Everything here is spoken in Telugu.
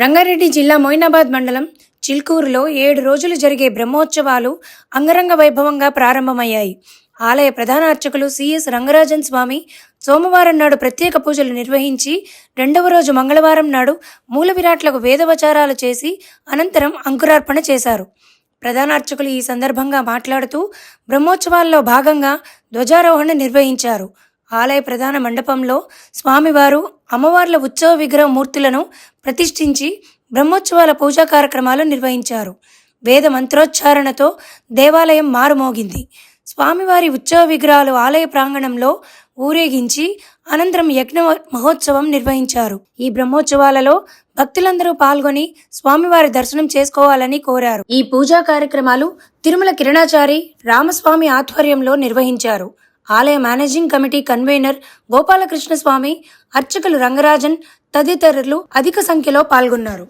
రంగారెడ్డి జిల్లా మొయినాబాద్ మండలం చిల్కూరులో 7 రోజులు జరిగే బ్రహ్మోత్సవాలు అంగరంగ వైభవంగా ప్రారంభమయ్యాయి. ఆలయ ప్రధాన అర్చకులు సిఎస్ రంగరాజన్ స్వామి సోమవారం నాడు ప్రత్యేక పూజలు నిర్వహించి, రెండవ రోజు మంగళవారం నాడు మూల విరాట్లకు వేదవచారాలు చేసి అనంతరం అంకురార్పణ చేశారు. ప్రధాన అర్చకులు ఈ సందర్భంగా మాట్లాడుతూ బ్రహ్మోత్సవాల్లో భాగంగా ధ్వజారోహణ నిర్వహించారు. ఆలయ ప్రధాన మండపంలో స్వామివారు, అమ్మవార్ల ఉత్సవ విగ్రహ మూర్తులను ప్రతిష్ఠించి బ్రహ్మోత్సవాల పూజా కార్యక్రమాలు నిర్వహించారు. వేద మంత్రోచ్చారణతో దేవాలయం మారుమోగింది. స్వామివారి ఉత్సవ విగ్రహాలు ఆలయ ప్రాంగణంలో ఊరేగించి అనంతరం యజ్ఞ మహోత్సవం నిర్వహించారు. ఈ బ్రహ్మోత్సవాలలో భక్తులందరూ పాల్గొని స్వామివారి దర్శనం చేసుకోవాలని కోరారు. ఈ పూజా కార్యక్రమాలు తిరుమల కిరణాచారి రామస్వామి ఆధ్వర్యంలో నిర్వహించారు. ఆలయ మేనేజింగ్ కమిటీ కన్వీనర్ గోపాలకృష్ణ స్వామి, అర్చకులు రంగరాజన్ తదితరులు అధిక సంఖ్యలో పాల్గొన్నారు.